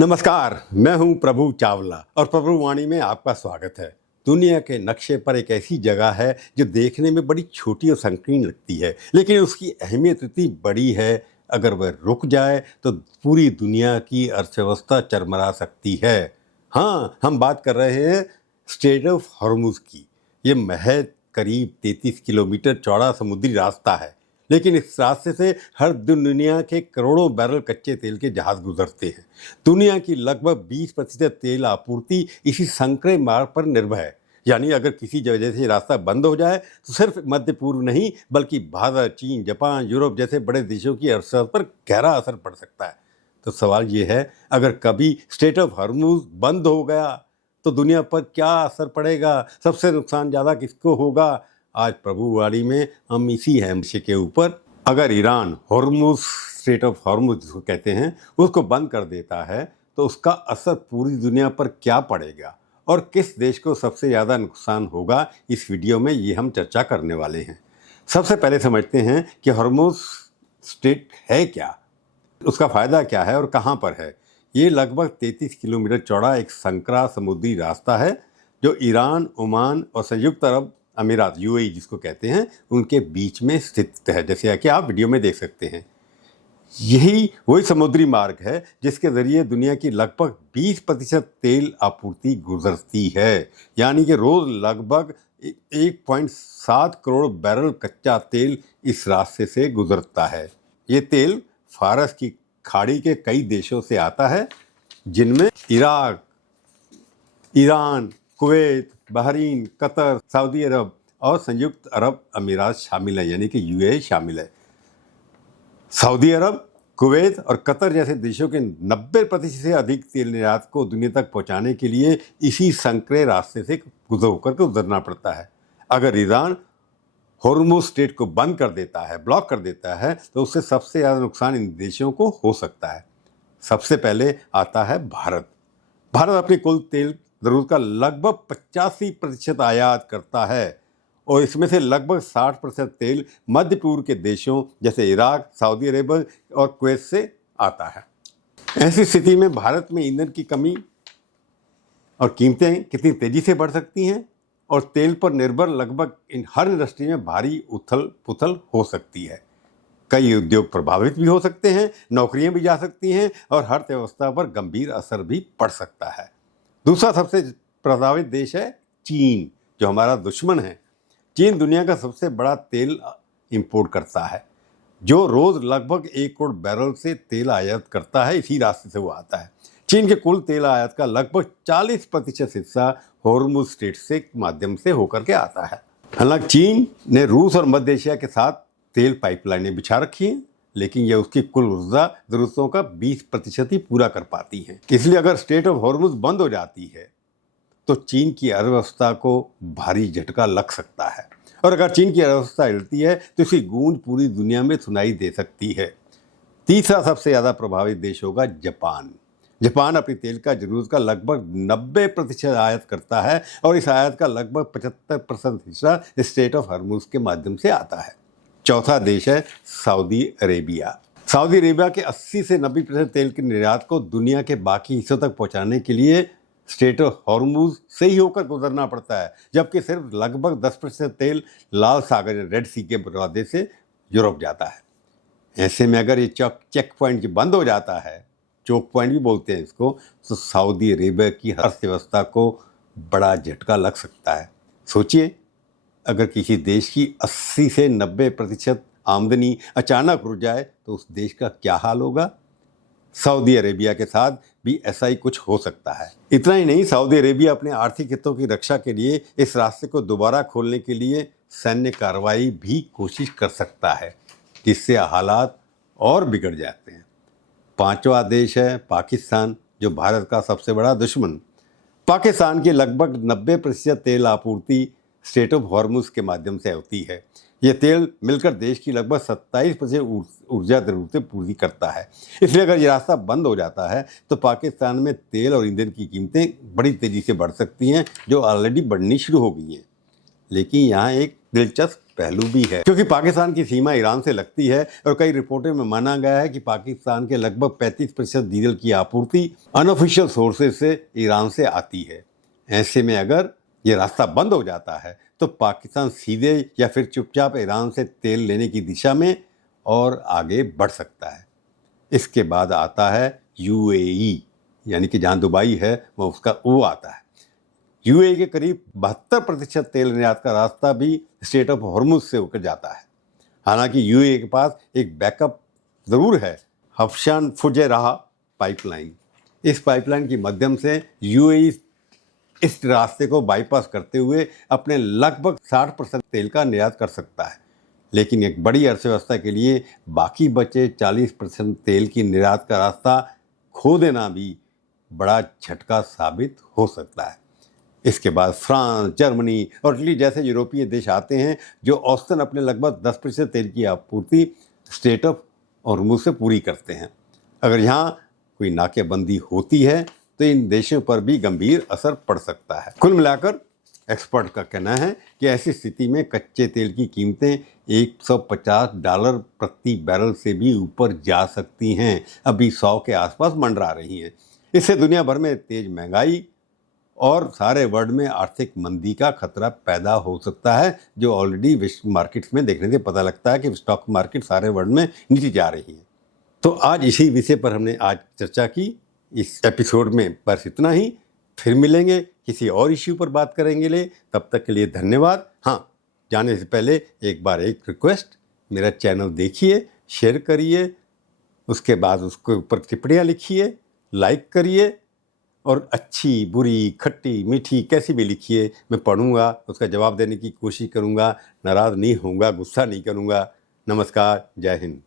नमस्कार, मैं हूं प्रभु चावला और प्रभु वाणी में आपका स्वागत है। दुनिया के नक्शे पर एक ऐसी जगह है जो देखने में बड़ी छोटी और संकीर्ण लगती है, लेकिन उसकी अहमियत इतनी बड़ी है, अगर वह रुक जाए तो पूरी दुनिया की अर्थव्यवस्था चरमरा सकती है। हाँ, हम बात कर रहे हैं स्ट्रेट ऑफ हॉर्मुज की। ये महज करीब 33 किलोमीटर चौड़ा समुद्री रास्ता है, लेकिन इस रास्ते से हर दिन दुनिया के करोड़ों बैरल कच्चे तेल के जहाज गुजरते हैं। दुनिया की लगभग 20% तेल आपूर्ति इसी संकरे मार्ग पर निर्भर है। यानी अगर किसी वजह से रास्ता बंद हो जाए तो सिर्फ मध्य पूर्व नहीं बल्कि भारत, चीन, जापान, यूरोप जैसे बड़े देशों की अर्थव्यवस्था पर गहरा असर पड़ सकता है। तो सवाल ये है, अगर कभी स्ट्रेट ऑफ हॉर्मुज बंद हो गया तो दुनिया पर क्या असर पड़ेगा, सबसे नुकसान ज़्यादा किसको होगा? आज प्रभुवाणी में हम इसी विषय के ऊपर, अगर Iran Hormuz, straight of Hormuz जिसको कहते हैं, उसको बंद कर देता है तो उसका असर पूरी दुनिया पर क्या पड़ेगा और किस देश को सबसे ज़्यादा नुकसान होगा, इस वीडियो में ये हम चर्चा करने वाले हैं। सबसे पहले समझते हैं कि हॉर्मुज स्ट्रेट है क्या, उसका फ़ायदा क्या है और कहाँ पर है। ये लगभग 33 किलोमीटर चौड़ा एक संकरा समुद्री रास्ता है जो ईरान, ओमान और संयुक्त अरब अमीरात यूएई जिसको कहते हैं उनके बीच में स्थित है, जैसे कि आप वीडियो में देख सकते हैं। यही वही समुद्री मार्ग है जिसके जरिए दुनिया की लगभग 20% तेल आपूर्ति गुजरती है। यानी कि रोज लगभग 1.7 करोड़ बैरल कच्चा तेल इस रास्ते से गुजरता है। ये तेल फारस की खाड़ी के कई देशों से आता है, जिनमें Iraq, Iran, Kuwait, Bahrain, Qatar, Saudi Arab और संयुक्त अरब अमीरात शामिल है, यानी कि यूएई शामिल है। सऊदी अरब, कुवैत और कतर जैसे देशों के 90% से अधिक तेल निर्यात को दुनिया तक पहुंचाने के लिए इसी संकरे रास्ते से गुजरना पड़ता है। अगर ईरान हॉर्मुज स्ट्रेट को बंद कर देता है, ब्लॉक कर देता है, तो उससे सबसे ज़्यादा नुकसान इन देशों को हो सकता है। सबसे पहले आता है भारत। भारत अपनी कुल तेल ज़रूरत का लगभग 85% आयात करता है और इसमें से लगभग 60% तेल मध्य पूर्व के देशों जैसे इराक, सऊदी अरेबिया और कुवैत से आता है। ऐसी स्थिति में भारत में ईंधन की कमी और कीमतें कितनी तेज़ी से बढ़ सकती हैं और तेल पर निर्भर लगभग हर इंडस्ट्री में भारी उथल पुथल हो सकती है। कई उद्योग प्रभावित भी हो सकते हैं, नौकरियां भी जा सकती हैं और अर्थव्यवस्था पर गंभीर असर भी पड़ सकता है। दूसरा सबसे प्रभावित देश है चीन, जो हमारा दुश्मन है। चीन दुनिया का सबसे बड़ा तेल इंपोर्ट करता है, जो रोज लगभग 1 करोड़ बैरल से तेल आयात करता है। इसी रास्ते से वो आता है। चीन के कुल तेल आयात का लगभग 40% हिस्सा हॉर्मुज स्ट्रेट से माध्यम से होकर के आता है। हालांकि चीन ने रूस और मध्य एशिया के साथ तेल पाइपलाइनें बिछा रखी हैं, लेकिन यह उसकी कुल ऊर्जा जरूरतों का 20% ही पूरा कर पाती हैं। इसलिए अगर स्ट्रेट ऑफ हॉर्मुज बंद हो जाती है तो चीन की अर्थव्यवस्था को भारी झटका लग सकता है और अगर चीन की अर्थव्यवस्था हिलती है तो इसकी गूंज पूरी दुनिया में सुनाई दे सकती है। तीसरा सबसे ज़्यादा प्रभावित देश होगा जापान। जापान अपनी तेल का जरूरत का लगभग 90% आयात करता है और इस आयात का लगभग 75% हिस्सा स्ट्रेट ऑफ हॉर्मुज के माध्यम से आता है। चौथा देश है सऊदी अरेबिया। सऊदी अरेबिया के 80 से 90% तेल के निर्यात को दुनिया के बाकी हिस्सों तक पहुंचाने के लिए स्ट्रेट ऑफ हॉर्मुज से ही होकर गुजरना पड़ता है, जबकि सिर्फ लगभग 10% तेल लाल सागर रेड सी के रास्ते से यूरोप जाता है। ऐसे में अगर ये चेक पॉइंट बंद हो जाता है, चोक पॉइंट भी बोलते हैं इसको, तो सऊदी अरेबिया की अर्थव्यवस्था को बड़ा झटका लग सकता है। सोचिए, अगर किसी देश की 80 से 90% आमदनी अचानक रुक जाए तो उस देश का क्या हाल होगा। सऊदी अरेबिया के साथ भी ऐसा ही कुछ हो सकता है। इतना ही नहीं, सऊदी अरेबिया अपने आर्थिक हितों की रक्षा के लिए इस रास्ते को दोबारा खोलने के लिए सैन्य कार्रवाई भी कोशिश कर सकता है, जिससे हालात और बिगड़ जाते हैं। पांचवा देश है पाकिस्तान, जो भारत का सबसे बड़ा दुश्मन। पाकिस्तान की लगभग 90% तेल आपूर्ति स्ट्रेट ऑफ हॉर्मुज के माध्यम से होती है। यह तेल मिलकर देश की लगभग 27% ऊर्जा जरूरतें पूरी करता है। इसलिए अगर ये रास्ता बंद हो जाता है तो पाकिस्तान में तेल और ईंधन की कीमतें बड़ी तेज़ी से बढ़ सकती हैं, जो ऑलरेडी बढ़नी शुरू हो गई हैं। लेकिन यहाँ एक दिलचस्प पहलू भी है, क्योंकि पाकिस्तान की सीमा ईरान से लगती है और कई रिपोर्टों में माना गया है कि पाकिस्तान के लगभग 35% डीजल की आपूर्ति अनऑफिशियल सोर्सेज से ईरान से आती है। ऐसे में अगर ये रास्ता बंद हो जाता है तो पाकिस्तान सीधे या फिर चुपचाप ईरान से तेल लेने की दिशा में और आगे बढ़ सकता है। इसके बाद आता है यूएई, यानी कि जहाँ दुबई है वो आता है। यूएई के करीब 72% तेल निर्यात का रास्ता भी स्ट्रेट ऑफ हॉर्मुज से होकर जाता है। हालांकि यूएई के पास एक बैकअप जरूर है, हफशान फुजैराह पाइपलाइन। इस पाइपलाइन के माध्यम से यूएई इस रास्ते को बाईपास करते हुए अपने लगभग 60% तेल का निर्यात कर सकता है। लेकिन एक बड़ी अर्थव्यवस्था के लिए बाकी बचे 40% तेल की निर्यात का रास्ता खो देना भी बड़ा झटका साबित हो सकता है। इसके बाद फ्रांस, जर्मनी और इटली जैसे यूरोपीय देश आते हैं जो औसतन अपने लगभग 10% तेल की आपूर्ति स्ट्रेट ऑफ हॉर्मुज से पूरी करते हैं। अगर यहाँ कोई नाकेबंदी होती है तो इन देशों पर भी गंभीर असर पड़ सकता है। कुल मिलाकर एक्सपर्ट का कहना है कि ऐसी स्थिति में कच्चे तेल की कीमतें $150 प्रति बैरल से भी ऊपर जा सकती हैं, अभी 100 के आसपास मंडरा रही हैं। इससे दुनिया भर में तेज महंगाई और सारे वर्ल्ड में आर्थिक मंदी का खतरा पैदा हो सकता है, जो ऑलरेडी विश्व मार्केट्स में देखने से पता लगता है कि स्टॉक मार्केट सारे वर्ल्ड में नीचे जा रही है। तो आज इसी विषय पर हमने आज चर्चा की। इस एपिसोड में बस इतना ही। फिर मिलेंगे, किसी और इश्यू पर बात करेंगे। तब तक के लिए धन्यवाद। हाँ, जाने से पहले एक बार एक रिक्वेस्ट, मेरा चैनल देखिए, शेयर करिए, उसके बाद उसके ऊपर टिप्पणियाँ लिखिए, लाइक करिए और अच्छी, बुरी, खट्टी, मीठी कैसी भी लिखिए, मैं पढ़ूंगा, उसका जवाब देने की कोशिश करूंगा। नाराज़ नहीं होऊंगा, गुस्सा नहीं करूंगा। नमस्कार, जय हिंद।